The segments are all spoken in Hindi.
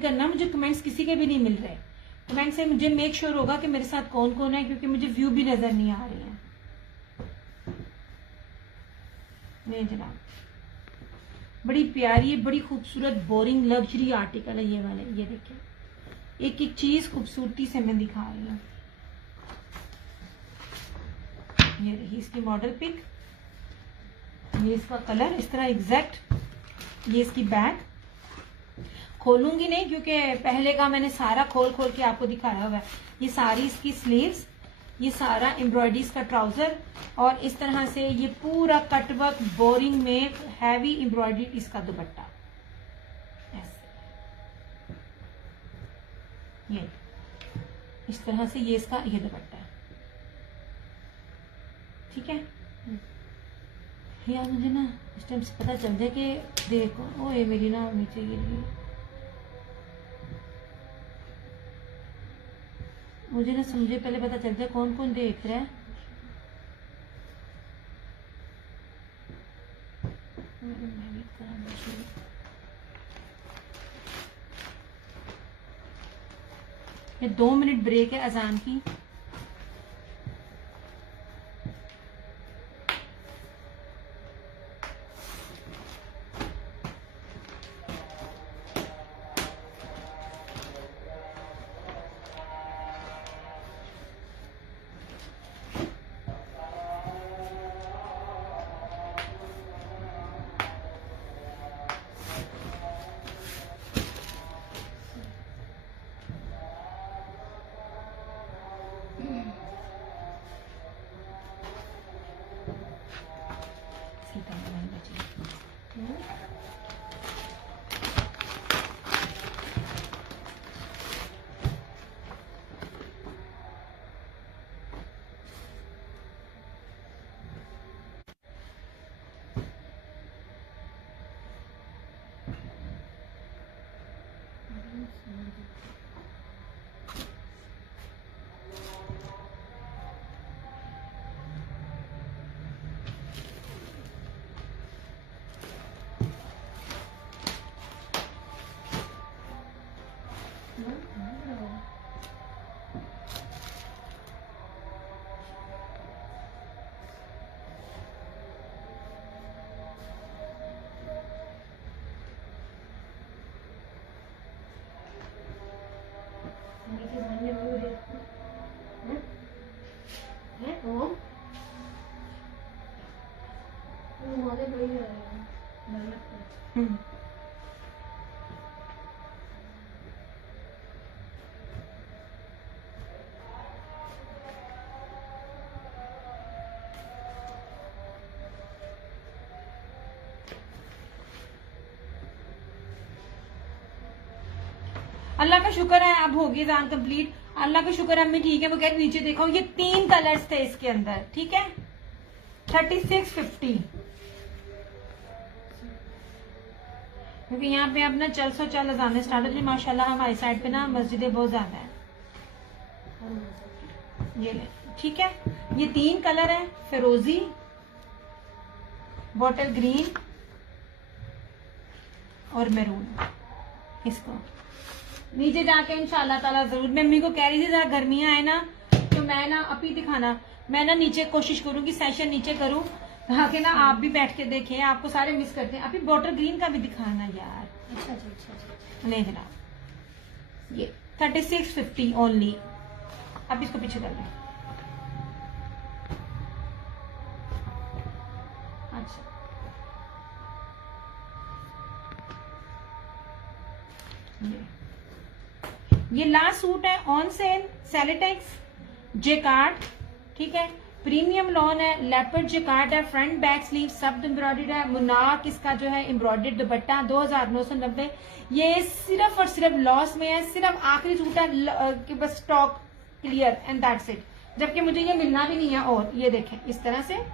कमेंट करना, मुझे कमेंट्स किसी के भी नहीं मिल रहे। कमेंट से मुझे मेक श्योर होगा कि मेरे साथ कौन कौन है, क्योंकि मुझे व्यू भी नजर नहीं आ रही है। नहीं जनाब, बड़ी प्यारी, बड़ी खूबसूरत, बोरिंग लग्जरी आर्टिकल है ये वाले। ये देखिए, एक एक चीज खूबसूरती से मैं दिखा रही हूँ। ये रही इसकी मॉडल पिक, ये इसका कलर इस तरह एग्जैक्ट। ये इसकी बैग खोलूंगी नहीं क्योंकि पहले का मैंने सारा खोल खोल के आपको दिखाया हुआ है। ये सारी इसकी स्लीव्स, ये सारा एम्ब्रॉयडरीज का ट्राउजर, और इस तरह से ये पूरा कटवर्क बोरिंग में हैवी एम्ब्रॉयडरी इसका दुपट्टा। ऐसे ये इस तरह से ये इसका ये दुपट्टा है। ठीक है यार, मुझे ना इस टाइम से पता चल जाए कि देखो, ओए मेरी ना नीचे गिर गई। मुझे ना समझे पहले पता चल जाए कौन कौन देख रहा है। ये 2 मिनट ब्रेक है अजान की। अल्लाह का शुक्र है अब होगी जान कंप्लीट। अल्लाह का शुक्र है अम्मी ठीक है। वो कह रही नीचे देखो, ये 3 कलर्स थे इसके अंदर। ठीक है 3650, क्योंकि यहाँ पे अब ना चल सो चल अजाने स्टार्ट हो जाए। माशाल्लाह हमारी साइड पे ना मस्जिदें बहुत ज्यादा है। ये ले, ठीक है। ये 3 कलर है, फिरोजी, बॉटल ग्रीन और मैरून। इसको नीचे जाके इंशाल्लाह ताला जरूर, मैं मम्मी को कह रही थी जरा गर्मियां आए ना तो मैं ना अभी दिखाना, मैं ना नीचे कोशिश करूंगी सेशन नीचे करूं ताकि ना आप भी बैठ के देखें। आपको सारे मिस करते हैं। अभी बॉटल ग्रीन का भी दिखाना यार। अच्छा नहीं जनाब, ये 3650 ओनली। अब इसको पीछे कर लें। अच्छा ये लास्ट सूट है ऑन सेल, सेलेटेक्स जेकार्ड। ठीक है प्रीमियम लॉन है, लेपर्ड जेकार्ड है, फ्रंट बैक स्लीव सब एम्ब्रॉयडर्ड है। मुनाक इसका जो है एम्ब्रॉयडर्ड दुपट्टा 2990। ये सिर्फ और सिर्फ लॉस में है, सिर्फ आखिरी सूट है कि बस stock clear and that's it, जबकि मुझे ये मिलना भी नहीं है। और ये देखें इस तरह से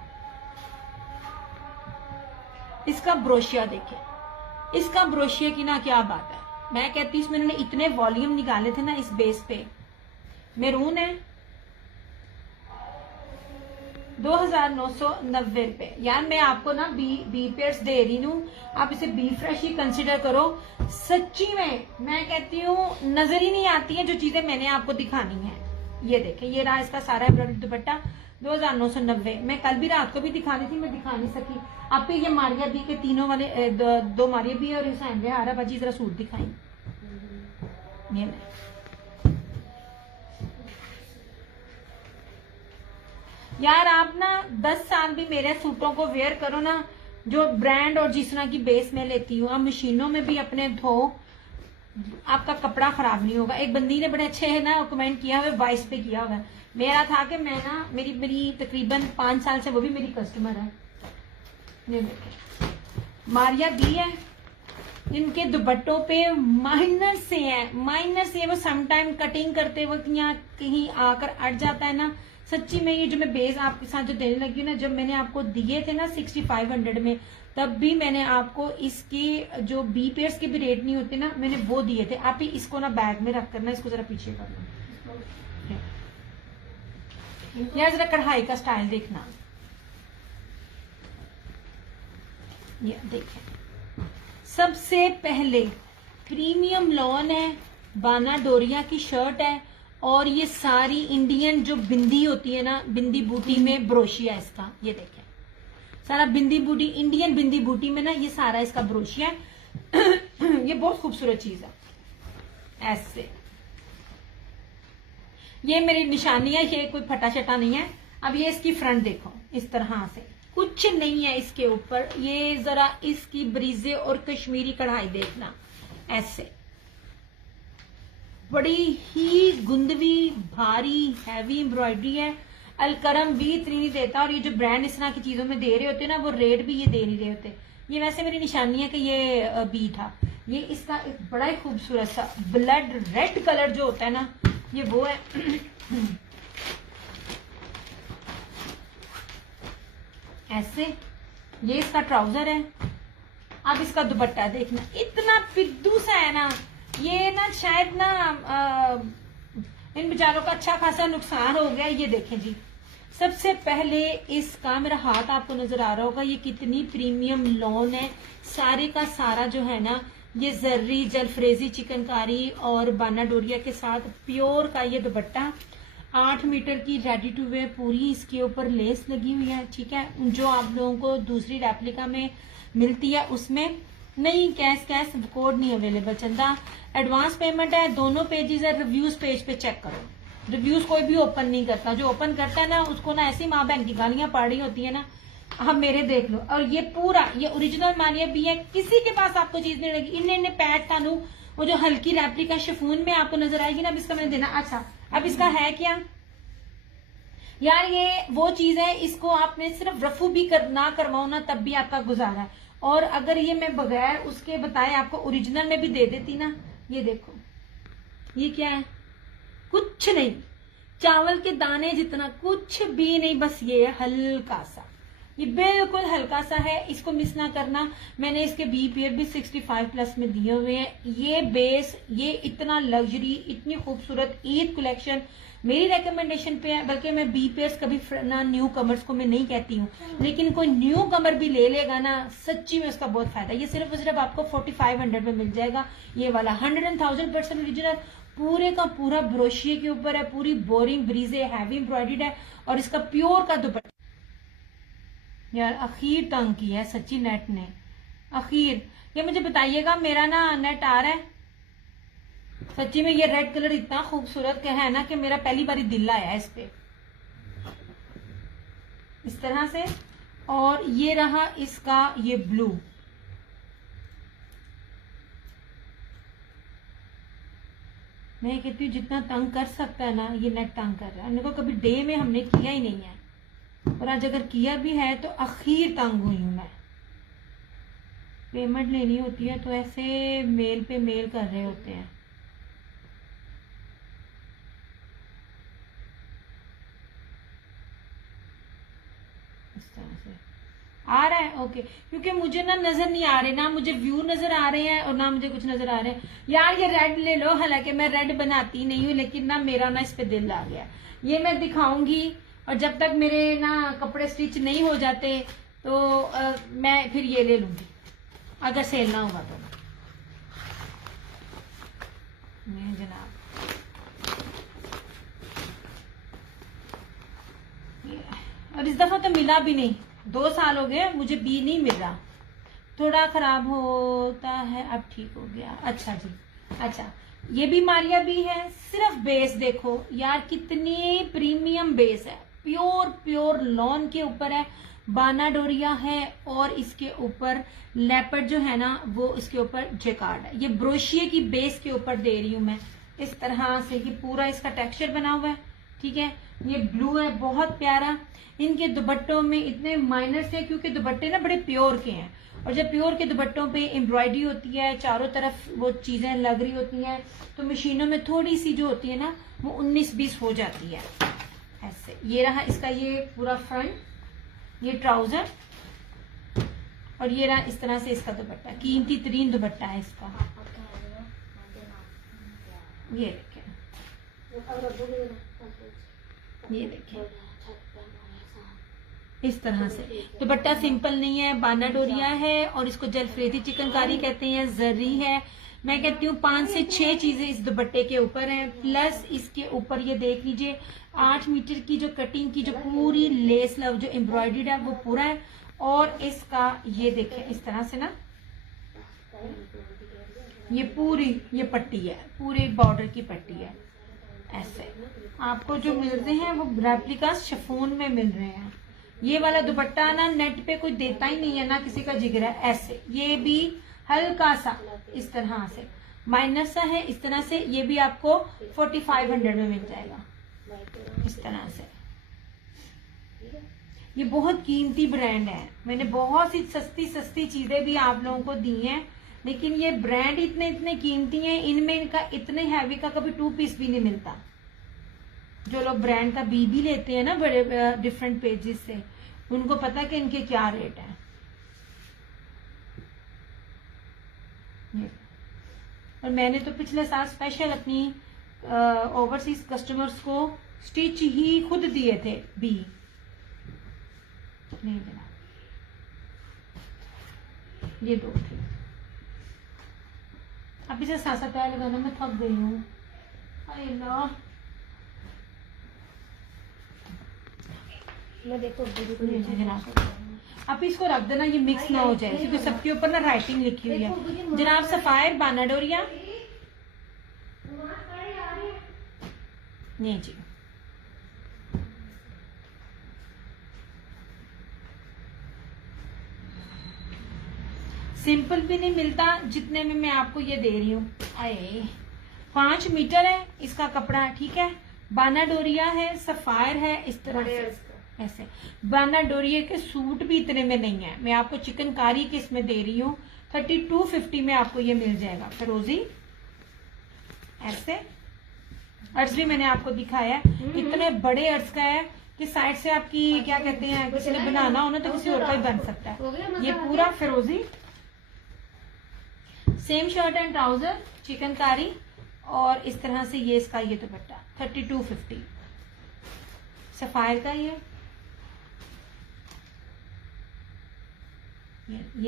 इसका ब्रोशिया देखें, इसका ब्रोशिया की ना क्या बात है। मैं कहती इसमें इन्होंने इतने वॉल्यूम निकाले थे ना इस बेस पे। मैरून है, 2990 रुपए। यार मैं आपको ना बी पेयर्स दे रही हूँ, आप इसे बी फ्रेश ही कंसिडर करो। सच्ची में मैं कहती हूँ नजर ही नहीं आती है जो चीजें मैंने आपको दिखानी है। ये देखें, ये रहा इसका सारा एम्ब्रॉयडरी दुपट्टा 2990। मैं कल भी रात को भी दिखानी थी, मैं दिखा नहीं सकी। आपके ये मारिया बी के तीनों वाले दो मारिया बी और हुसैन बिहारा बाजी जरा सूट दिखाई। ये मैं यार आप ना 10 साल भी मेरे सूटों को वेयर करो ना, जो ब्रांड और जिस तरह की बेस में लेती हूँ, आप मशीनों में भी अपने धो, आपका कपड़ा खराब नहीं होगा। एक बंदी ने बड़े अच्छे है ना कमेंट किया हुआ, वॉइस पे किया हुआ। मेरा था कि मैं ना मेरी तकरीबन 5 साल से वो भी मेरी कस्टमर है। ये देखिए मारिया बी है, इनके दुपट्टों पे माइनर से है, वो समटाइम कटिंग करते वक्त यहाँ कहीं आकर अट जाता है ना। सच्ची में ये जो मैं बेस आपके साथ जो देने लगी हूँ ना, जब मैंने आपको दिए थे ना 6500 में, तब भी मैंने आपको इसकी जो बी पेयर्स के भी रेट नहीं होते ना, मैंने वो दिए थे। आप ही इसको ना बैग में रख करना, इसको जरा पीछे करना। यार जरा कढ़ाई का स्टाइल देखना, ये देखिए सबसे पहले प्रीमियम लॉन है, बाना डोरिया की शर्ट है, और ये सारी इंडियन जो बिंदी होती है ना, बिंदी बूटी में ब्रोशिया इसका। ये देखें सारा बिंदी बूटी, इंडियन बिंदी बूटी में ना ये सारा इसका ब्रोशिया है। ये बहुत खूबसूरत चीज है। ऐसे ये मेरी निशानी है, ये कोई फटा शटा नहीं है। अब ये इसकी फ्रंट देखो, इस तरह से कुछ नहीं है इसके ऊपर। ये जरा इसकी ब्रीजे और कश्मीरी कढ़ाई देखना, ऐसे बड़ी ही गुंदवी भारी हैवी एम्ब्रॉयडरी है। अलकरम भी इतनी नहीं देता, और ये जो ब्रांड इस तरह की चीजों में दे रहे होते हैं ना, वो रेट भी ये दे नहीं रहे होते। ये वैसे मेरी निशानी है कि ये बी था। ये इसका एक बड़ा ही खूबसूरत सा ब्लड रेड कलर जो होता है ना, ये वो है। ऐसे ये इसका ट्राउजर है। अब इसका दुपट्टा देखना, इतना पिद्दू सा है ना, ये ना शायद ना इन बेचारों का अच्छा खासा नुकसान हो गया। ये देखें जी, सबसे पहले इसका मेरा हाथ आपको नजर आ रहा होगा, ये कितनी प्रीमियम लॉन है। सारे का सारा जो है ना, ये जर्री जलफ्रेजी चिकनकारी और बाना डोरिया के साथ प्योर का ये दुपट्टा, 8 मीटर की रेडी टू वेयर पूरी इसके ऊपर लेस लगी हुई है। ठीक है, जो आप लोगों को दूसरी रेप्लिका में मिलती है उसमें नहीं। कैश कोड नहीं अवेलेबल। चंदा एडवांस पेमेंट है, दोनों पेजेस है। रिव्यूज पेज पे चेक करो, रिव्यूज कोई भी ओपन नहीं करता। जो ओपन करता है ना, उसको ना ऐसी माँ बहन की गालियां पड़ रही होती है ना। हम मेरे देख लो, और ये पूरा ये ओरिजिनल मानिया भी है, किसी के पास आपको चीज नहीं लगेगी। इन्हें पैड थानू वो जो हल्की रेप्लिका शिफॉन में आपको नजर आएगी ना, अब इसका मैंने देना। अच्छा अब इसका है क्या यार, ये वो चीज है, इसको आपने सिर्फ रफू भी ना करवाओ ना, तब भी आपका गुजारा है। और अगर ये मैं बगैर उसके बताए आपको ओरिजिनल में भी दे देती ना, ये देखो ये क्या है, कुछ नहीं, चावल के दाने जितना, कुछ भी नहीं, बस ये हल्का सा, ये बिल्कुल हल्का सा है। इसको मिस ना करना। मैंने इसके बी पीएफ भी 65 प्लस में दिए हुए हैं। ये बेस, ये इतना लग्जरी, इतनी खूबसूरत ईद कलेक्शन मेरी रेकमेंडेशन पे है। बल्कि मैं बी पेयर्स कभी ना न्यू कमर्स को मैं नहीं कहती हूँ, लेकिन कोई न्यू कमर भी ले लेगा ना, सच्ची में उसका बहुत फायदा। ये सिर्फ और सिर्फ आपको 4500 में मिल जाएगा। ये वाला 100,000% ओरिजिनल, पूरे का पूरा ब्रोशिये के ऊपर है, पूरी बोरिंग ब्रीजे हैवी एम्ब्रॉयडर्ड है, और इसका प्योर का दुपट्टा। यार आखिर तंग किया है सच्ची नेट ने, आखिर। ये मुझे बताइएगा मेरा ना नेट आ रहा है सच्ची में। ये रेड कलर इतना खूबसूरत है ना कि मेरा पहली बार दिल आया इस पे, इस तरह से। और ये रहा इसका ये ब्लू, मैं कहती हूँ जितना तंग कर सकता है ना, ये नेट तंग कर रहा है। मेरे को कभी डे में हमने किया ही नहीं है, और आज अगर किया भी है तो आखिर तंग हुई हूं मैं। पेमेंट लेनी होती है तो ऐसे मेल पे मेल कर रहे होते हैं। इस तरह से आ रहा है, ओके। क्योंकि मुझे ना नजर नहीं आ रहे, ना मुझे व्यू नजर आ रहे हैं और ना मुझे कुछ नजर आ रहे हैं। यार ये रेड ले लो, हालांकि मैं रेड बनाती नहीं हूँ, लेकिन ना मेरा ना इस पे दिल आ गया। ये मैं दिखाऊंगी और जब तक मेरे ना कपड़े स्टिच नहीं हो जाते तो मैं फिर ये ले लूंगी अगर सेल ना होगा तो। ये जनाब और इस दफा तो मिला भी नहीं, 2 साल हो गए मुझे बी नहीं मिल रहा, थोड़ा खराब होता है, अब ठीक हो गया। अच्छा जी, अच्छा ये भी मारिया भी है। सिर्फ बेस देखो यार कितनी प्रीमियम बेस है, प्योर प्योर लॉन के ऊपर है, बाना डोरिया है और इसके ऊपर लेपर्ड जो है ना वो इसके ऊपर जेकार्ड है। ये ब्रोशिये की बेस के ऊपर दे रही हूं मैं इस तरह से, ये पूरा इसका टेक्सचर बना हुआ है, ठीक है। ये ब्लू है, बहुत प्यारा। इनके दुपट्टों में इतने माइनर्स है क्योंकि दुपट्टे ना बड़े प्योर के हैं, और जब प्योर के दुपट्टों पे एम्ब्रॉयडरी होती है, चारों तरफ वो चीजें लग रही होती हैं, तो मशीनों में थोड़ी सी जो होती है ना वो 19-20 हो जाती है ऐसे। ये रहा इसका ये पूरा फ्रंट, ये ट्राउजर, और ये रहा इस तरह से इसका दुपट्टा, कीमती तरीन दुपट्टा है इसका। ये देखें, ये देखें इस तरह से दुपट्टा सिंपल नहीं है, बाना डोरिया है और इसको जलफ्रेजी चिकनकारी कहते हैं, जर्री है। मैं कहती हूँ 5 से 6 चीजें इस दुपट्टे के ऊपर हैं, प्लस इसके ऊपर ये देख लीजिए 8 मीटर की जो कटिंग की जो पूरी लेस लव जो एम्ब्रॉयडर्ड है वो पूरा है, और इसका ये देखें इस तरह से ना ये पूरी ये पट्टी है, पूरी बॉर्डर की पट्टी है ऐसे। आपको जो मिल रहे हैं वो रेप्लिका शिफॉन में मिल रहे हैं। ये वाला दुपट्टा ना नेट पे कोई देता ही नहीं है, ना किसी का जिगर है ऐसे। ये भी हल्का सा इस तरह से माइनस सा है इस तरह से, ये भी आपको 4500 में मिल जाएगा इस तरह से। ये बहुत कीमती ब्रांड है, मैंने बहुत सी सस्ती सस्ती चीजें भी आप लोगों को दी हैं, लेकिन ये ब्रांड इतने इतने कीमती हैं, इनमें इनका इतने हैवी का कभी 2 पीस भी नहीं मिलता। जो लोग ब्रांड का बी लेते हैं ना बड़े डिफरेंट पेजेस से, उनको पता है कि इनके क्या रेट है। और मैंने तो पिछले साल स्पेशल अपनी ओवरसीज कस्टमर्स को स्टिच ही खुद दिए थे बी। नहीं देना, ये 2 थे। अभी से सासा पैर लगाना मैं थक गई हूँ। मैं देखो आप इसको रख देना, ये मिक्स ना हो जाए क्योंकि सबके ऊपर ना राइटिंग लिखी हुई है। जनाब सफायर बाना डोरिया, नहीं जी सिंपल भी नहीं मिलता जितने में मैं आपको ये दे रही हूँ। आए 5 मीटर है इसका कपड़ा, ठीक है। बाना डोरिया है, सफायर है इस तरह से ऐसे। बाना डोरिया के सूट भी इतने में नहीं है, मैं आपको चिकनकारी के इसमें दे रही हूँ 3250 में आपको ये मिल जाएगा। फिरोजी ऐसे अर्ज भी मैंने आपको दिखाया है, इतने बड़े अर्ज का है कि साइड से आपकी क्या कहते हैं किसी ने बनाना हो ना तो किसी और का ही बन सकता है। ये पूरा फिरोजी, same shirt and trouser chikankari, और इस तरह से ये इसका ये दुपट्टा 3250 सफायर का ये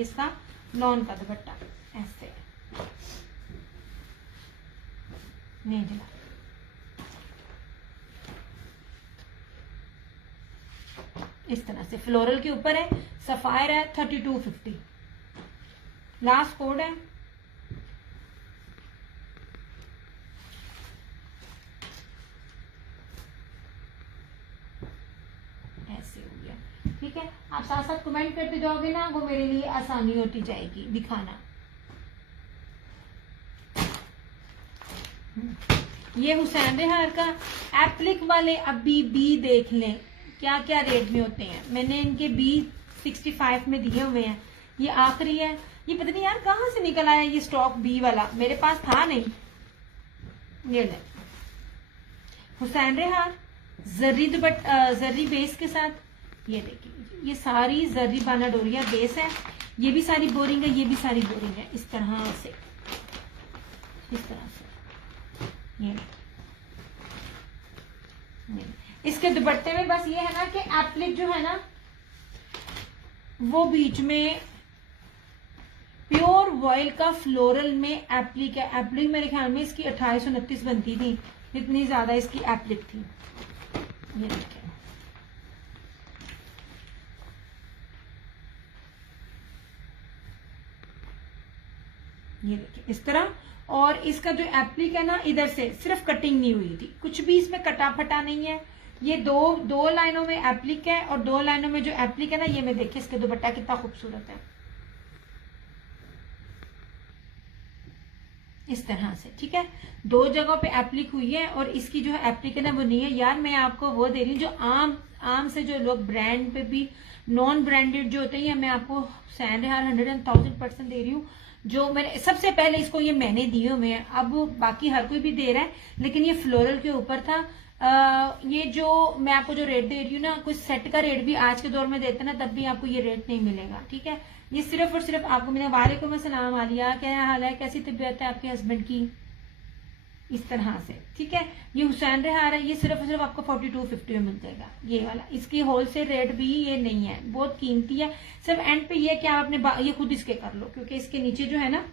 इसका लॉन का दुपट्टा ऐसे। नहीं जला इस तरह से फ्लोरल के ऊपर है, सफायर है 3250। लास्ट कोड है, ऐसे हो गया, ठीक है। आप साथ साथ कमेंट करते जाओगे ना, वो मेरे लिए आसानी होती जाएगी दिखाना। ये हुसैन रेहार का एप्लिक वाले अभी बी देख लें क्या क्या रेट में होते हैं। मैंने इनके बी 65 में दिए हुए हैं, ये आखिरी है। ये पता नहीं यार कहाँ से निकल आया ये स्टॉक बी वाला, मेरे पास था नहीं। ये ले हुसैन रेहार जर्री बेस के साथ, ये देखिए ये सारी जर्री बाना डोरिया बेस है, ये भी सारी बोरिंग है, ये भी सारी बोरिंग है इस तरह से, इस तरह से। ये इसके दुपट्टे में बस ये है ना कि एप्लिक जो है ना वो बीच में प्योर वॉयल का फ्लोरल में एप्लिक है। एप्लिक मेरे ख्याल में इसकी 2829 बनती थी, इतनी ज्यादा इसकी एप्लिक थी। ये देखिए, ये देखिए इस तरह। और इसका जो एप्लिक है ना, इधर से सिर्फ कटिंग नहीं हुई थी, कुछ भी इसमें कटा फटा नहीं है। ये दो लाइनों में एप्लिक है, और 2 लाइनों में जो एप्लिक है ना, ये में देखिए इसके दुपट्टा कितना खूबसूरत है इस तरह से। ठीक है, 2 जगहों पे एप्लिक हुई है, और इसकी जो है एप्लिक है ना वो नहीं है। यार मैं आपको वो दे रही हूँ जो आम से जो लोग ब्रांड पे भी नॉन ब्रांडेड जो होते हैं, मैं आपको 100% दे रही हूँ। जो मैंने सबसे पहले इसको ये मैंने दिए हुए हैं, अब बाकी हर कोई भी दे रहा है, लेकिन ये फ्लोरल के ऊपर था। ये जो मैं आपको जो रेट दे रही हूँ ना, कुछ सेट का रेट भी आज के दौर में देते हैं ना, तब भी आपको ये रेट नहीं मिलेगा। ठीक है, ये सिर्फ और सिर्फ आपको मैंने वालेकुम अस्सलाम आलिया, क्या हाल है, कैसी तबीयत है आपके हस्बैंड की, इस तरह से। ठीक है, ये हुसैन रेहार है, ये सिर्फ और सिर्फ आपको 4250 में मिल जाएगा ये वाला। इसकी होलसेल रेट भी ये नहीं है, बहुत कीमती है। सिर्फ एंड पे ये कि आप अपने ये खुद इसके कर लो, क्योंकि इसके नीचे जो है ना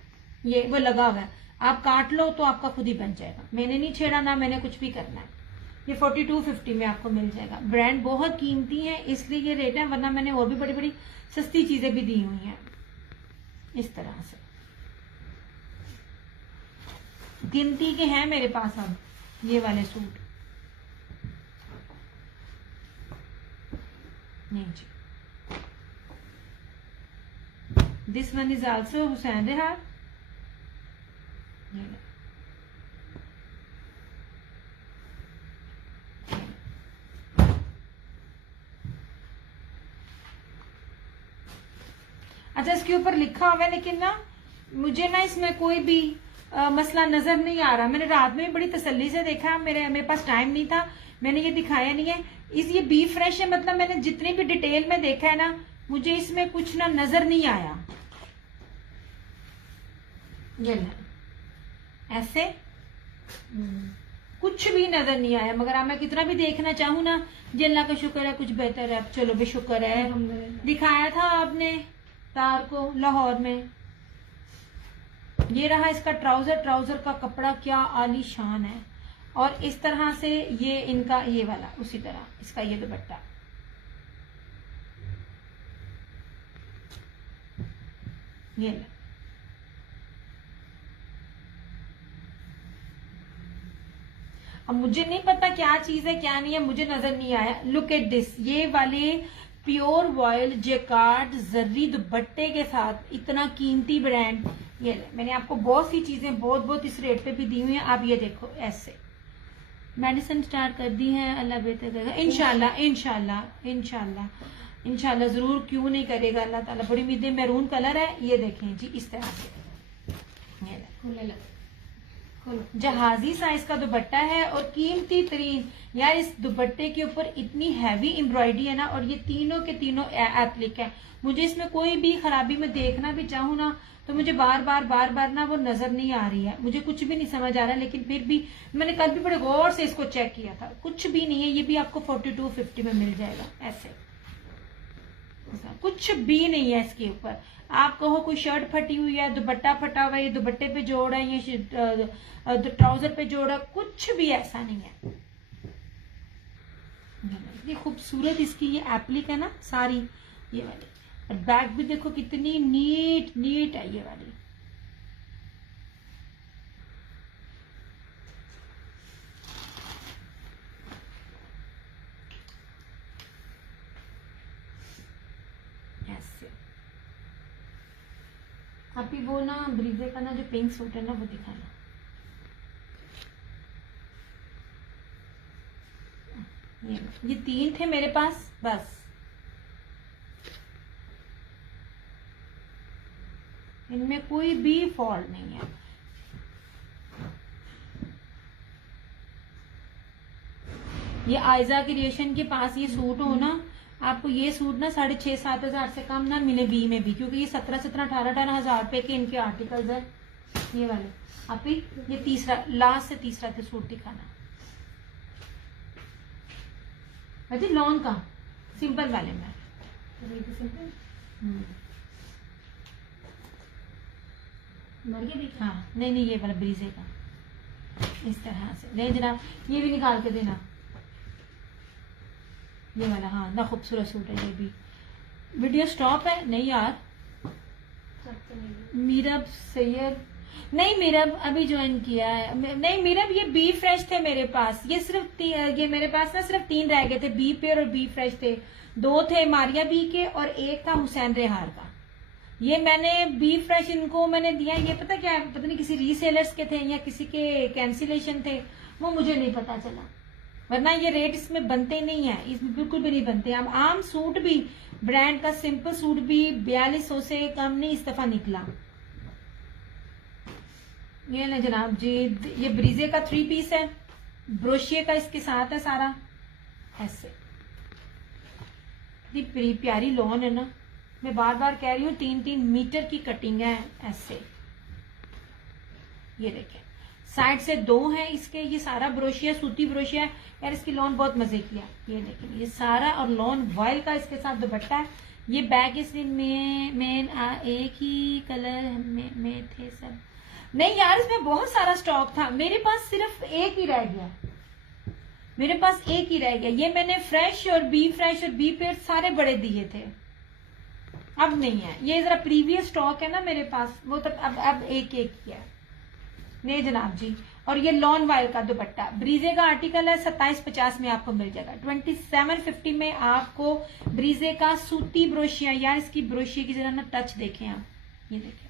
ये वो लगा हुआ है, आप काट लो तो आपका खुद ही बन जाएगा। मैंने नहीं छेड़ा ना मैंने कुछ भी करना है। ये 4250 में आपको मिल जाएगा। ब्रांड बहुत कीमती है इसलिए ये रेट है, वरना मैंने और भी बड़ी बड़ी सस्ती चीजें भी दी हुई हैं इस तरह से। गिनती के हैं मेरे पास अब ये वाले सूट। नहीं जी, this one is also Hussain रेहार। अच्छा, इसके ऊपर लिखा हुआ है, लेकिन ना मुझे ना इसमें कोई भी मसला नजर नहीं आ रहा। मैंने रात में बड़ी तसल्ली से देखा, मेरे पास टाइम नहीं था, मैंने ये दिखाया नहीं है। ये बी फ्रेश है, मतलब मैंने जितनी भी डिटेल में देखा है ना, मुझे इसमें कुछ ना नजर नहीं आया। ये ऐसे कुछ भी नजर नहीं आया, मगर मैं कितना भी देखना चाहूँ ना, जी अल्लाह का शुक्र है कुछ बेहतर है। चलो बेशुक्र है। दिखाया था आपने तार को लाहौर में। ये रहा इसका ट्राउजर। ट्राउजर का कपड़ा क्या आलीशान है, और इस तरह से ये इनका ये वाला उसी तरह इसका ये दुपट्टा। ये ले। अब मुझे नहीं पता क्या चीज है क्या नहीं है, मुझे नजर नहीं आया। लुक एट दिस, ये वाले प्योर वॉयल जेकार्ड जर्री दुपट्टे के साथ इतना कीमती ब्रांड। ये ले, मैंने आपको बहुत सी चीजें बहुत इस रेट पे भी दी हुई हैं। आप ये देखो, ऐसे मेडिसिन स्टार्ट कर दी है, अल्लाह बेहतर करेगा इंशाल्लाह इंशाल्लाह इंशाल्लाह इंशाल्लाह। जरूर क्यों नहीं करेगा अल्लाह ताला। बड़ी उम्मीदें। मैरून कलर है, ये देखें जी इस तरह से। ये जहाजी साइज का दुपट्टा है और कीमती तरीन। यार इस दुपट्टे के ऊपर इतनी हैवी एम्ब्रॉयडरी है ना, और ये तीनों के तीनों एप्लिक है। मुझे इसमें कोई भी खराबी में देखना भी चाहूँ ना, तो मुझे बार बार ना वो नजर नहीं आ रही है, मुझे कुछ भी नहीं समझ आ रहा है। लेकिन फिर भी मैंने कल भी बड़े गौर से इसको चेक किया था, कुछ भी नहीं है। ये भी आपको 4250 में मिल जाएगा। ऐसे कुछ भी नहीं है इसके ऊपर। आप कहो कोई शर्ट फटी हुई है, दुपट्टा फटा हुआ है, ये दुपट्टे पे जोड़ है, ये ट्राउजर पे जोड़ है, कुछ भी ऐसा नहीं है। ये खूबसूरत इसकी ये एप्लिक है ना सारी, ये वाली। और बैक भी देखो कितनी नीट है ये वाली। ऐसे अभी वो ना ब्रीजे का ना जो पिंक सूट है ना वो दिखाना। ये 3 थे मेरे पास बस। इनमें कोई भी फॉल्ट नहीं है। ये आयजा क्रिएशन के पास ये सूट हो ना, आपको ये सूट ना 6,500-7 हजार से कम ना मिले बी में भी, क्योंकि ये 17-18 हजार रुपए के इनके आर्टिकल्स है ये वाले। आप ही ये तीसरा लास्ट से तीसरा थे सूट दिखाना। अजी लॉन का सिंपल वाले में। सिंपल हम्म, मर गया भी क्या? हाँ नहीं नहीं, ये वाला ब्रीजे का इस तरह से। नहीं जनाब, ये भी निकाल के देना, ये वाला। हाँ ना, खूबसूरत सूट है ये भी। वीडियो स्टॉप है नहीं यार। करते नहीं। मीरब सैयद, नहीं मीरब अभी ज्वाइन किया है। नहीं मीरब, ये बी फ्रेश थे मेरे पास, ये सिर्फ ये मेरे पास ना सिर्फ 3 रह गए थे, बी पेयर और बी फ्रेश थे। 2 थे मारिया बी के और 1 था हुसैन रेहार का। ये मैंने बी फ्रेश इनको मैंने दिया, ये पता क्या है, पता नहीं किसी रीसेलर्स के थे या किसी के कैंसिलेशन थे, वो मुझे नहीं पता चला, वरना ये रेट इसमें बनते नहीं है, इसमें बिल्कुल भी नहीं बनते। हम आम सूट भी, ब्रांड का सिंपल सूट भी 4200 से कम नहीं इस दफा निकला। ये ले जनाब जी, ये ब्रीजे का 3 पीस है, ब्रोशिये का इसके साथ है सारा ऐसे। इतनी प्यारी लॉन है ना, मैं बार बार कह रही हूँ, 3-3 मीटर की कटिंग है ऐसे। ये देखें, साइड से 2 है इसके, ये सारा ब्रोशिया, सूती ब्रोशिया है यार, इसकी लॉन बहुत मजे की है। ये देखें, ये सारा और लॉन वॉयल का इसके साथ दुपट्टा है। ये बैग इसमें मेन एक ही कलर में थे सब। नहीं यार, इसमें बहुत सारा स्टॉक था, मेरे पास सिर्फ एक ही रह गया, मेरे पास एक ही रह गया। ये मैंने फ्रेश और बी पेयर सारे बड़े दिए थे, अब नहीं है। ये जरा प्रीवियस स्टॉक है ना मेरे पास, वो तब अब एक ही है। नहीं जनाब जी, और ये लॉन वायल का दुपट्टा, ब्रीजे का आर्टिकल है, 2750 में आपको मिल जाएगा। 2750 में आपको ब्रीजे का सूती ब्रोशिया, यार इसकी ब्रोशिया की जरा ना टच देखें आप, ये देखें,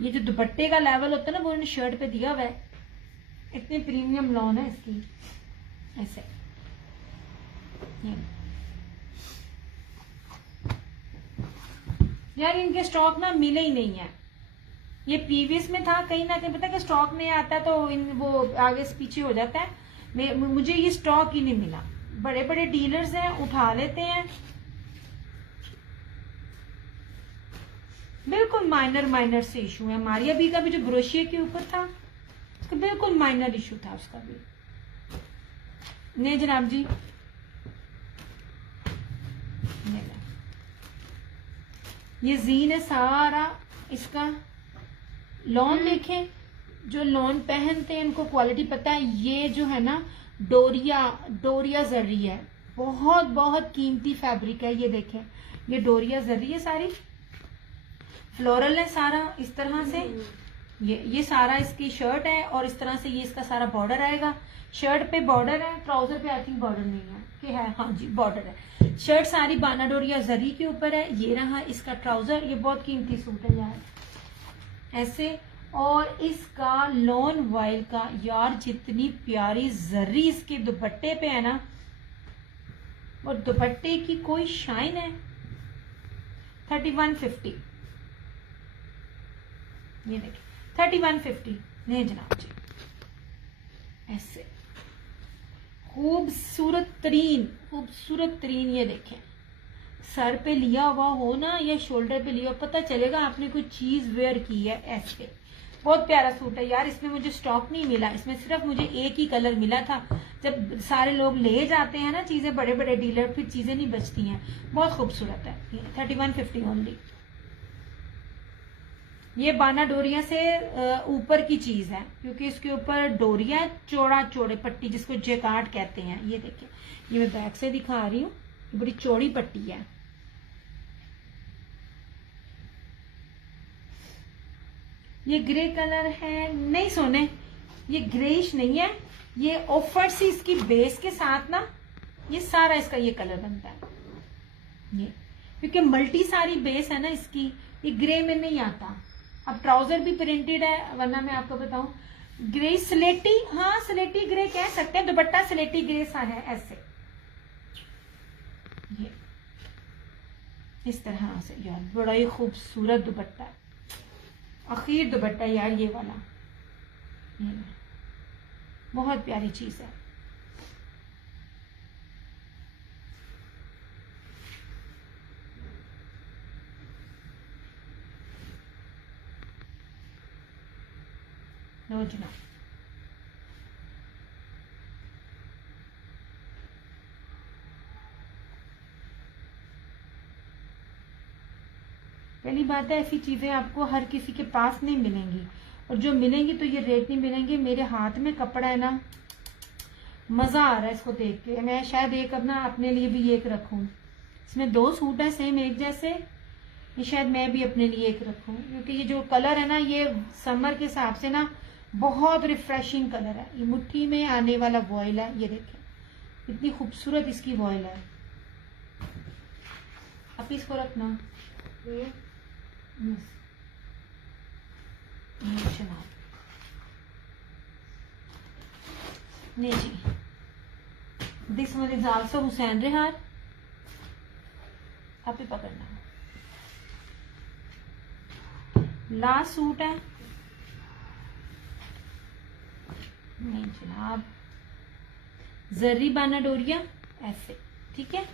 ये जो दुपट्टे का लेवल होता है ना, वो उन्होंने शर्ट पे दिया हुआ है। इतनी प्रीमियम लॉन है इसकी ऐसे। यार इनके स्टॉक ना मिले ही नहीं है, ये प्रीवियस में था, कहीं ना कहीं पता कि स्टॉक नहीं आता तो वो आगे से पीछे हो जाता है। मुझे ये स्टॉक ही नहीं मिला। बड़े बड़े डीलर्स हैं, उठा लेते हैं, बिल्कुल माइनर से इशू है। मारिया बी का भी जो ब्रोशिया के ऊपर था, उसका बिल्कुल माइनर इशू था उसका भी। नहीं जनाब जी, ये जीन है सारा इसका। लॉन देखें, जो लॉन पहनते हैं उनको क्वालिटी पता है। ये जो है ना डोरिया जर्री है, बहुत बहुत कीमती फैब्रिक है। ये देखें, ये डोरिया जर्री है सारी, फ्लोरल है सारा इस तरह से। ये सारा इसकी शर्ट है और इस तरह से ये इसका सारा बॉर्डर आएगा। शर्ट पे बॉर्डर है, ट्राउजर पे आई थिंक बॉर्डर नहीं है कि है, हाँ जी बॉर्डर है। शर्ट सारी बाना डोरिया जरी के ऊपर है। ये रहा इसका ट्राउजर, ये बहुत कीमती सूट है यार ऐसे। और इसका लॉन वाइल का, यार जितनी प्यारी जरी इसके दुपट्टे पे है ना, और दुपट्टे की कोई शाइन है। 3150, ये देखिए 3150। नहीं जनाब जी, ऐसे खूबसूरत तरीन ये देखें, सर पे लिया हुआ हो ना या शोल्डर पे लिया हो, पता चलेगा आपने कोई चीज वेयर की है ऐसे। बहुत प्यारा सूट है यार, इसमें मुझे स्टॉक नहीं मिला, इसमें सिर्फ मुझे एक ही कलर मिला था। जब सारे लोग ले जाते हैं ना चीजें, बड़े बड़े डीलर, फिर चीजें नहीं बचती हैं। बहुत खूबसूरत है, 3150 ओनली। ये बाना डोरिया से ऊपर की चीज है, क्योंकि इसके ऊपर डोरिया है, चौड़े पट्टी जिसको जेकार्ड कहते हैं। ये देखिए, ये मैं बैक से दिखा रही हूँ, ये बड़ी चौड़ी पट्टी है। ये ग्रे कलर है, नहीं सोने, ये ग्रेइश नहीं है, ये ऑफर सी इसकी बेस के साथ ना, ये सारा इसका ये कलर बनता है। ये क्योंकि मल्टी सारी बेस है ना इसकी, ये ग्रे में नहीं आता। अब ट्राउजर भी प्रिंटेड है, वरना मैं आपको बताऊं ग्रे स्लेटी, हाँ स्लेटी ग्रे कह सकते हैं, दुपट्टा स्लेटी ग्रे सा है ऐसे। ये इस तरह से यार, बड़ा ही खूबसूरत दुपट्टा है, आखिर दुपट्टा यार ये वाला, ये बहुत प्यारी चीज है। लो जनाब, पहली बात है, ऐसी चीजें आपको हर किसी के पास नहीं मिलेंगी, और जो मिलेंगी तो ये रेट नहीं मिलेंगे। मेरे हाथ में कपड़ा है ना, मजा आ रहा है इसको देख के। मैं शायद एक अपना अपने लिए भी एक रखूं। इसमें 2 सूट है सेम एक जैसे, ये शायद मैं भी अपने लिए एक रखूं, क्योंकि ये जो कलर है ना, ये समर के हिसाब से ना बहुत रिफ्रेशिंग कलर है। ये मुट्ठी में आने वाला वॉयल है, ये देखें इतनी खूबसूरत इसकी वॉयल है। आप इसको रखना। बस। ये चला नहीं जी, this one is also Hussain Rehan. आप ही पकड़ना। लास्ट सूट है, नहीं जनाब, जर्री बाना डोरिया ऐसे, ठीक है।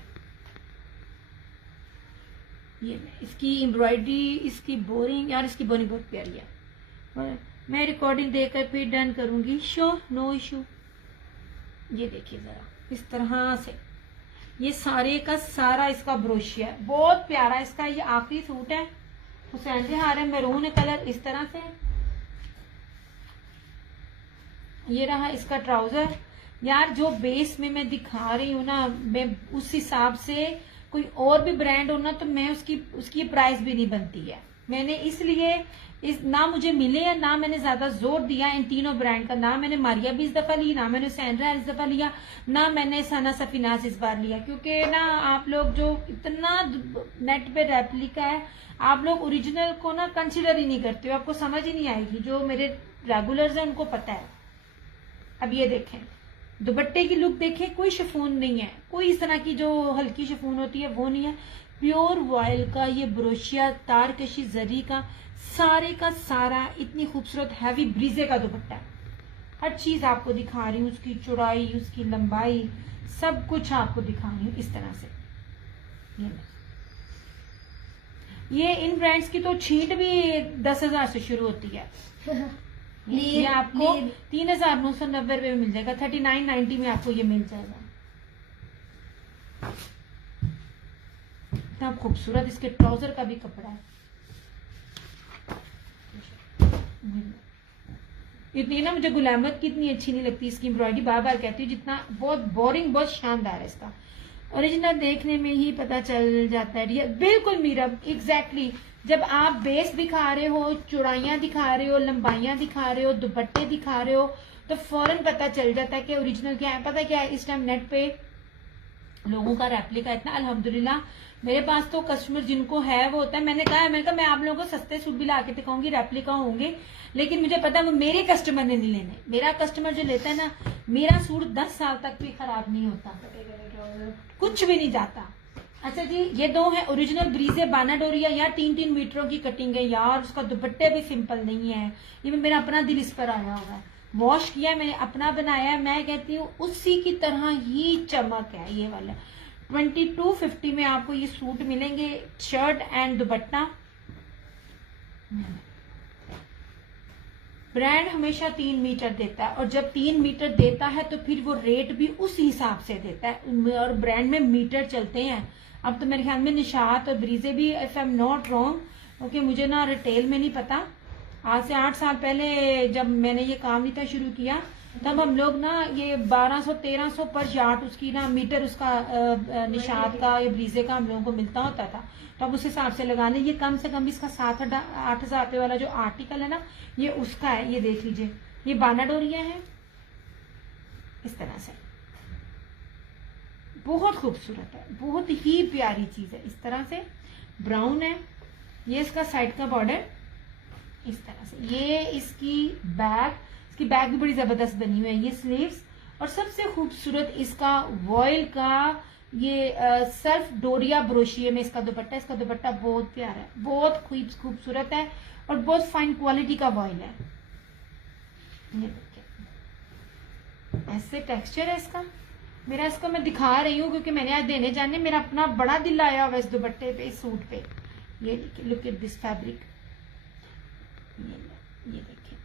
ये इसकी एम्ब्रॉयडरी, इसकी बोरिंग, यार इसकी बोरिंग बहुत प्यारी है। मैं रिकॉर्डिंग देकर फिर डन करूंगी, शो नो इशू। ये देखिए जरा इस तरह से, ये सारे का सारा इसका ब्रोशिया है, बहुत प्यारा इसका। ये आखिरी सूट है, हुसैन रेहान है, मैरून कलर इस तरह से। ये रहा इसका ट्राउजर। यार जो बेस में मैं दिखा रही हूँ ना, मैं उस हिसाब से कोई और भी ब्रांड हो ना तो मैं उसकी प्राइस भी नहीं बनती है। मैंने इसलिए ना मुझे मिले या ना मैंने ज्यादा जोर दिया इन तीनों ब्रांड का। ना मैंने मारिया भी इस दफा ली, ना मैंने हुसैन रेहान इस दफा लिया, ना मैंने सना सफीनाज इस बार लिया, क्योंकि ना आप लोग जो इतना नेट पे रेप्लिका है, आप लोग ओरिजिनल को ना कंसिडर ही नहीं करते हो, आपको समझ ही नहीं आएगी। जो मेरे रेगुलर्स हैं उनको पता है। अब ये देखें दुपट्टे की लुक देखें, कोई शिफॉन नहीं है, कोई इस तरह की जो हल्की शिफॉन होती है वो नहीं है। प्योर वॉयल का ये ब्रोशिया तारकशी जरी का सारा इतनी खूबसूरत हैवी ब्रीजे का दुपट्टा है। हर चीज आपको दिखा रही हूँ, उसकी चौड़ाई, उसकी लंबाई, सब कुछ आपको दिखा रही हूँ इस तरह से। ये इन ब्रांड्स की तो छींट भी 10,000 से शुरू होती है। ये आपको 3,990 रुपए में मिल जाएगा, 3990 में आपको ये मिल जाएगा। इतना खूबसूरत इसके ट्राउजर का भी कपड़ा है। इतनी ना मुझे गुलामत की इतनी अच्छी नहीं लगती इसकी एम्ब्रॉयडरी, बार बार कहती हूँ, जितना बहुत बोरिंग, बहुत शानदार है इसका। ओरिजिनल देखने में ही पता चल जाता है। बिल्कुल मीरा, एग्जैक्टली जब आप बेस दिखा रहे हो, चौड़ाइयां दिखा रहे हो, लंबाइयां दिखा रहे हो, दुपट्टे दिखा रहे हो, तो फौरन पता चल जाता है कि ओरिजिनल क्या है। पता क्या है, इस टाइम नेट पे लोगों का रेप्लिका इतना, अल्हम्दुलिल्लाह मेरे पास तो कस्टमर जिनको है वो होता है। मैंने कहा मैं आप लोगों को सस्ते सूट भी ला के दिखाऊंगी, रेप्लिका होंगे, लेकिन मुझे पता है वो मेरे कस्टमर ने नहीं लेने। मेरा कस्टमर जो लेता है ना, मेरा सूट 10 साल तक भी खराब नहीं होता, कुछ भी नहीं जाता। अच्छा जी, ये 2 है ओरिजिनल ब्रीजे बाना डोरिया। यार 3-3 मीटरों की कटिंग है यार, उसका दुपट्टे भी सिंपल नहीं है। ये मेरा अपना दिल इस पर आया हुआ है, वॉश किया मैंने, अपना बनाया है। मैं कहती हूँ उसी की तरह ही चमक है ये वाला। 2250 में आपको ये सूट मिलेंगे, शर्ट एंड दुपट्टा। ब्रांड हमेशा 3 मीटर देता है, और जब 3 मीटर देता है तो फिर वो रेट भी उस हिसाब से देता है, और ब्रांड में मीटर चलते हैं। अब तो मेरे ख्याल में निशात और ब्रीजे भी, if I am not wrong, क्योंकि मुझे ना रिटेल में नहीं पता। आज से 8 साल पहले जब मैंने ये काम नहीं था शुरू किया, तब हम लोग ना ये 1200-1300 पर यार्ड उसकी ना मीटर उसका निशात का या ब्रीजे का हम लोगों को मिलता होता था। तो अब उस हिसाब से लगाने, ये कम से कम इसका 7-8 रुपए वाला जो आर्टिकल है ना, ये उसका है। ये देख लीजिए, ये बाना डोरिया है इस तरह से, बहुत खूबसूरत है, बहुत ही प्यारी चीज है। इस तरह से ब्राउन है, ये इसका साइड का बॉर्डर इस तरह से। ये इसकी बैग भी बड़ी जबरदस्त बनी हुई है। ये स्लीव्स, और सबसे खूबसूरत इसका वॉयल का ये सेल्फ डोरिया ब्रोशिये में इसका दुपट्टा। इसका दुपट्टा बहुत प्यारा है, बहुत खूबसूरत है, और बहुत फाइन क्वालिटी का वॉयल है। ये देखिए ऐसे टेक्सचर है इसका। मेरा इसको मैं दिखा रही हूँ क्योंकि मैंने आज देने जाने, मेरा अपना बड़ा दिल आया हुआ इस दुपट्टे पे, इस सूट पे। ये देखिए, लुक एट दिस फैब्रिक। ये देखिए,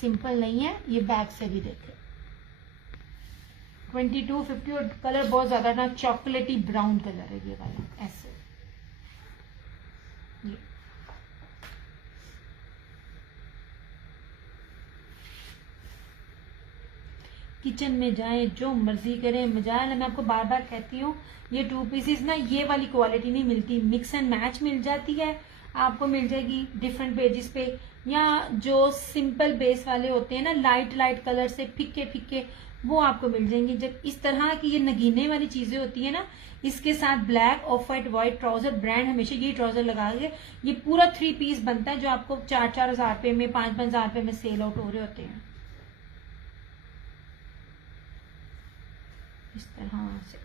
सिंपल नहीं है, ये बैक से भी देखे। 2250, और कलर बहुत ज्यादा ना चॉकलेटी ब्राउन कलर है ये वाला, ऐसे। ये किचन में जाएं, जो मर्जी करें, मजा है। मैं आपको बार बार कहती हूँ ये 2 पीसेस ना ये वाली क्वालिटी नहीं मिलती, मिक्स एंड मैच मिल जाती है आपको, मिल जाएगी डिफरेंट पेजेस पे, या जो सिंपल बेस वाले होते हैं ना, लाइट लाइट कलर से फिक्के फिक्के, वो आपको मिल जाएंगे। जब इस तरह की ये नगीने वाली चीजें होती है ना, इसके साथ black of white white trouser, brand हमेशा यही ट्राउजर लगा के ये पूरा 3 पीस बनता है, जो आपको 4-4 हजार रुपए में, 5-5 हजार रुपए में सेल आउट हो रहे होते हैं इस तरह से।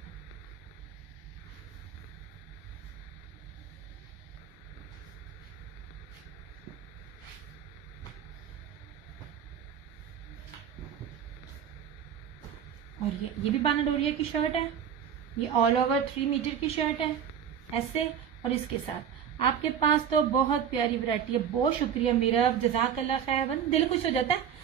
और ये भी बानाडोरिया की शर्ट है, ये ऑल ओवर 3 मीटर की शर्ट है ऐसे, और इसके साथ आपके पास तो बहुत प्यारी वैरायटी है। बहुत शुक्रिया मेरा, जज़ाकल्लाह खैर, दिल खुश हो जाता है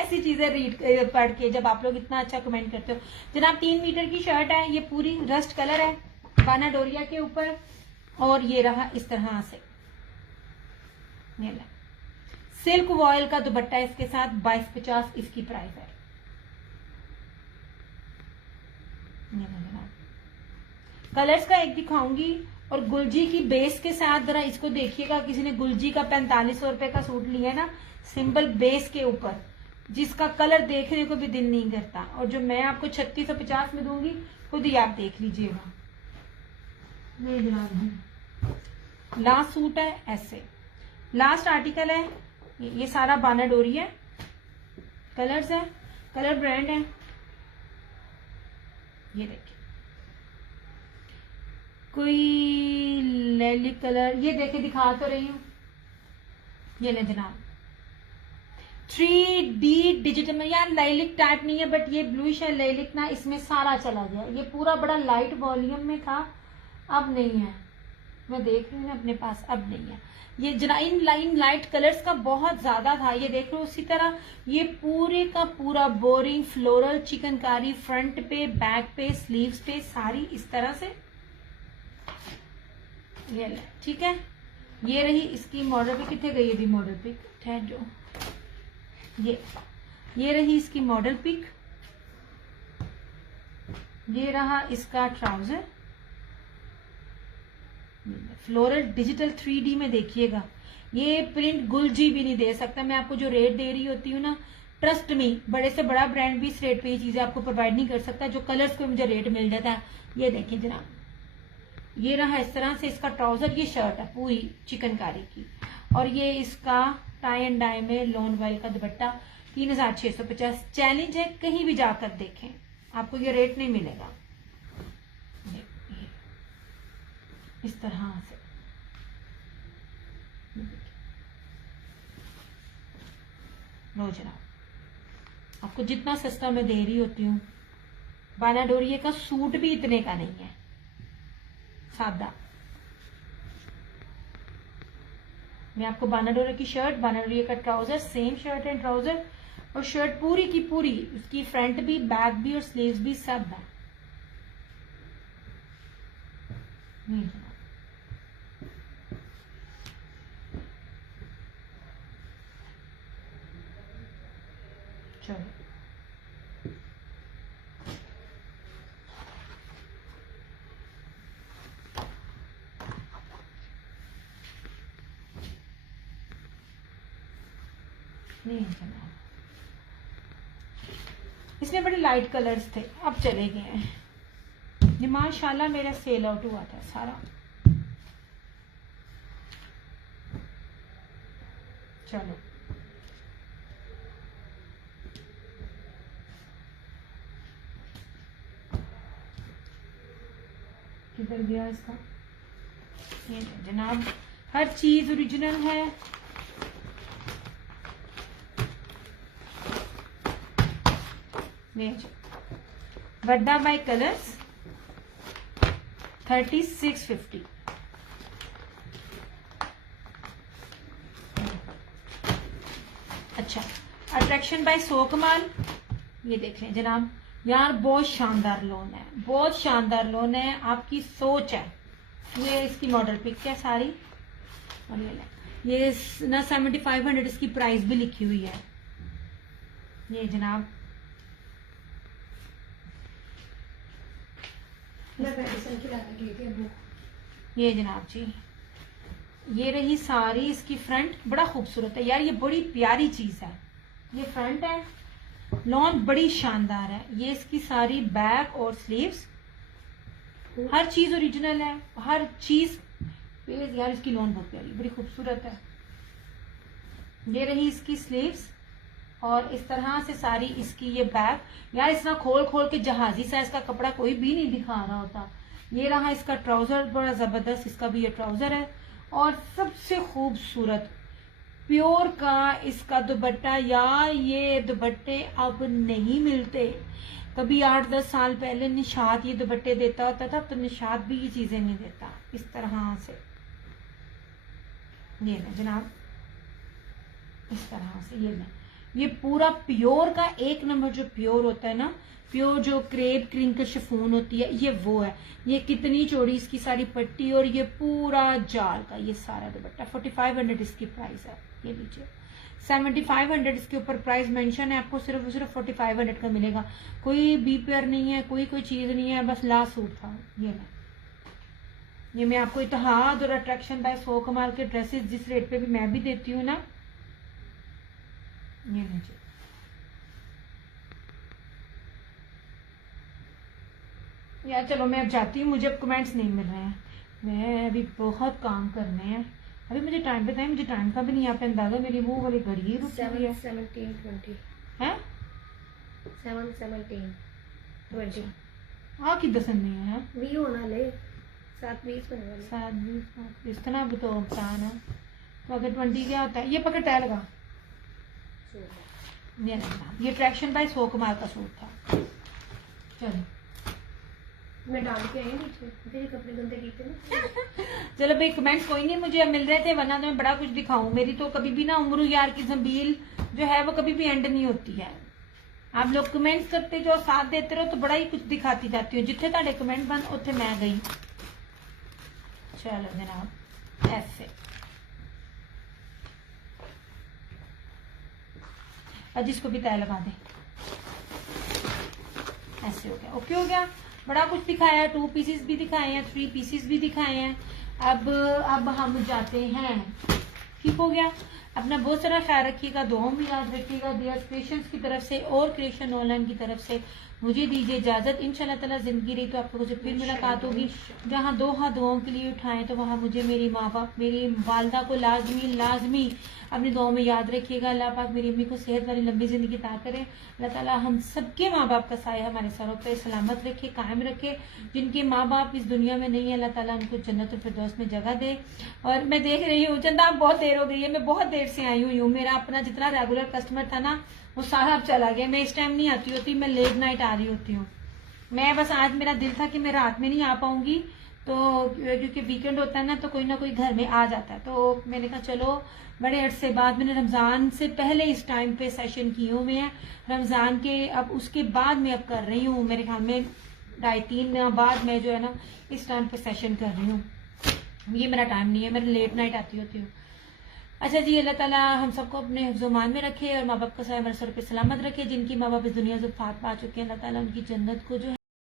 ऐसी चीजें रीड पढ़ के, जब आप लोग इतना अच्छा कमेंट करते हो। जनाब 3 मीटर की शर्ट है, ये पूरी रस्ट कलर है बानाडोरिया के ऊपर, और ये रहा इस तरह से सिल्क वॉयल का दुपट्टा इसके साथ, 2250 इसकी प्राइस है। कलर्स का एक दिखाऊंगी, और गुलजी की बेस के साथ जरा इसको देखिएगा। किसी ने गुलजी का 4500 रुपए का सूट लिया ना, सिंपल बेस के ऊपर, जिसका कलर देखने को भी दिल नहीं करता, और जो मैं आपको 3650 में दूंगी, खुद ही आप देख लीजिएगा। नहीं जनाब, लास्ट सूट है ऐसे, लास्ट आर्टिकल है ये सारा बानाडोरी है, कलर्स है, कलर ब्रांड है, ये देखिए कोई लैलिक कलर, ये देखे दिखा तो रही हूं, ये ले जनाब 3D डिजिटल में, यार लैलिक टाइप नहीं है बट ये ब्लूइश है लैलिक ना, इसमें सारा चला गया। ये पूरा बड़ा लाइट वॉल्यूम में था, अब नहीं है, मैं देख रही हूँ ना अपने पास, अब नहीं है। ये जना इन लाइट कलर्स का बहुत ज्यादा था, ये देख लो। उसी तरह ये पूरे का पूरा बोरिंग फ्लोरल चिकनकारी, फ्रंट पे, बैक पे, स्लीव्स पे, सारी इस तरह से, ये ले, ठीक है। ये रही इसकी मॉडल पिक, कितने गई थी मॉडल पिक, ठहर जो, ये रही इसकी मॉडल पिक, ये रहा इसका ट्राउजर, फ्लोरल डिजिटल 3D में देखिएगा। ये प्रिंट गुलजी भी नहीं दे सकता, मैं आपको जो रेट दे रही होती हूँ ना, ट्रस्ट मी, बड़े से बड़ा ब्रांड भी इस रेट पे ये चीजें आपको प्रोवाइड नहीं कर सकता, जो कलर्स पे मुझे रेट मिल जाता है। ये देखिए जनाब, ये रहा इस तरह से इसका ट्राउजर, ये शर्ट है पूरी चिकनकारी की, और ये इसका टाई एंड डाई में लॉन वाइल का दुपट्टा, 3650। चैलेंज है, कहीं भी जाकर देखें, आपको ये रेट नहीं मिलेगा। इस तरह से लो जनाब, आपको जितना सस्ता मैं दे रही होती हूँ, बानाडोरिया का सूट भी इतने का नहीं है, सादा। मैं आपको बानाडोरिया की शर्ट, बानाडोरिया का trouser, same shirt and trouser, और शर्ट पूरी की पूरी, उसकी फ्रंट भी, बैक भी और स्लीव्स भी सब है। चलो नहीं चला, इसमें बड़े लाइट कलर्स थे, अब चले गए हैं। ये माशाल्लाह मेरा सेल आउट हुआ था सारा। चलो किधर गया इसका, ये जनाब हर चीज ओरिजिनल है। वड्डा बाय कलर्स 3650। अच्छा, अट्रैक्शन बाय सोकमाल, ये देख लें जनाब, यार बहुत शानदार लोन है, बहुत शानदार लोन है, आपकी सोच है। ये इसकी मॉडल पिक है सारी, और ये ना 7500 इसकी प्राइस भी लिखी हुई है। ये जनाब मैं पेडिसन की लाके गई थी अबू। ये जनाब जी, ये रही सारी इसकी फ्रंट, बड़ा खूबसूरत है यार, ये बड़ी प्यारी चीज है। ये फ्रंट है, लॉन बड़ी शानदार है। ये इसकी सारी बैक और स्लीव्स, हर चीज ओरिजिनल है, हर चीज यार। इसकी लॉन बहुत प्यारी, बड़ी खूबसूरत है। ये रही इसकी स्लीव्स और इस तरह से सारी इसकी ये बैक। यार इस तरह खोल खोल के जहाजी साइज का कपड़ा कोई भी नहीं दिखा रहा होता। ये रहा इसका ट्राउजर, बड़ा जबरदस्त इसका भी ये ट्राउजर है। और सबसे खूबसूरत प्योर का इसका दुपट्टा। यार ये दुपट्टे अब नहीं मिलते। कभी 8-10 साल पहले निशात ये दुपट्टे देता होता था, तो निशात भी ये चीजें नहीं देता इस तरह से। ये ना जनाब, इस तरह से ये पूरा प्योर का एक नंबर जो प्योर होता है ना, प्योर जो क्रेप क्रिंकल शिफॉन होती है, ये वो है। ये कितनी चौड़ी इसकी सारी पट्टी और ये पूरा जाल का ये सारा दुपट्टा। 4500 इसकी प्राइस है। ये लीजिए 7500 इसके ऊपर प्राइस मेंशन है। आपको सिर्फ 4500 का मिलेगा। कोई बी पेयर नहीं है, कोई चीज नहीं है, बस लास्ट सूट था। ये मैं आपको इत्तेहाद और अट्रैक्शन बाय सो कमाल के ड्रेसेस जिस रेट पे भी मैं भी देती हूँ ना, ये लीजिए। यार चलो मैं अब जाती हूँ, मुझे अब कमेंट्स नहीं मिल रहे हैं। मैं अभी बहुत काम करने हैं। अभी मुझे टाइम बताएं, मुझे टाइम का भी नहीं यहाँ पे अंदाजा। मेरी वो वाली घड़ी ही रुकी हुई है। 7:17:20 है 7:17:20 हाँ कि दसन नहीं है। भी होना ले 7:20 होने वाले। 7:20 इस तरह भी तो आसान है। तो अगर 20 क्या होता है, ये पकड़ टैल लगा। ये ट्रैक्शन बाय सो कुमार का सूट था। चलो मैं डाल के आई नीचे, तेरे कपड़े गंदे किए थे ना। चलो भाई, कमेंट्स कोई नहीं मुझे अब मिल रहे थे, वरना तो मैं बड़ा कुछ दिखाऊं। मेरी तो कभी भी ना उम्र यार की जंबील जो है वो कभी भी एंड नहीं होती है। आप लोग कमेंट्स करते जो साथ देते रहो तो बड़ा ही कुछ दिखाती जाती हूँ। जिथे ताड़े कमेंट बन उथे मैं गई। चलो जनाब, ऐसे अब जिसको भी तय लगा दे। ऐसे हो गया, ओके हो गया। बड़ा कुछ दिखाया, 2 पीसेस भी दिखाए हैं, 3 पीसेस भी दिखाए हैं। अब हम जाते हैं। ठीक हो गया। अपना बहुत सारा ख्याल रखिएगा, दुआओं में याद रखिएगा। दिया क्रिएशंस की तरफ से और क्रिएशन ऑनलाइन की तरफ से मुझे दीजिए इजाजत। इंशाल्लाह ताला जिंदगी रही तो आप लोगों से फिर मुलाकात होगी। जहाँ 2 हाथ दुआओं के लिए उठाएं तो वहाँ मुझे मेरी माँ बाप, मेरी वालदा को लाजमी अपनी दुआओं में याद रखिएगा। अल्लाह पाक मेरी अम्मी को सेहत वाली लंबी जिंदगी अता करे। अल्लाह ताला हम सबके माँ बाप का साया हमारे सरों पर सलामत रखे, कायम रखे। जिनके माँ बाप इस दुनिया में नहीं है, अल्लाह ताला उनको जन्नत फिरदौस में जगह दे। और मैं देख रही हूँ चंदा, बहुत देर हो गई है, मैं बहुत देर से आई हुई हूँ। मेरा अपना जितना रेगुलर कस्टमर था ना, वो सारा अब चला गया। मैं इस टाइम नहीं आती होती, मैं लेट नाइट आ रही होती हूँ। मैं बस आज मेरा दिल था कि मैं रात में नहीं आ पाऊंगी, तो क्योंकि वीकेंड होता है ना कोई घर में आ जाता है। तो मैंने कहा चलो, बड़े अरसे बाद मैंने रमजान से पहले इस टाइम पे सेशन किए हुए हैं। रमजान के अब उसके बाद मैं अब कर रही हूँ, मेरे ख्याल में 2.5-3 दिन बाद मैं जो है ना इस टाइम पे सेशन कर रही हूँ। ये मेरा टाइम नहीं है, मैं लेट नाइट आती होती हूँ। अच्छा जी, अल्लाह ताला हम सबको अपने हिफ्ज़-ओ-मान में रखे और माँ बाप का साया हमारे सर पे सलामत रखे। जिनकी माँ बाप इस दुनिया से फात पा चुके हैं, अल्लाह ताला उनकी जन्नत को जो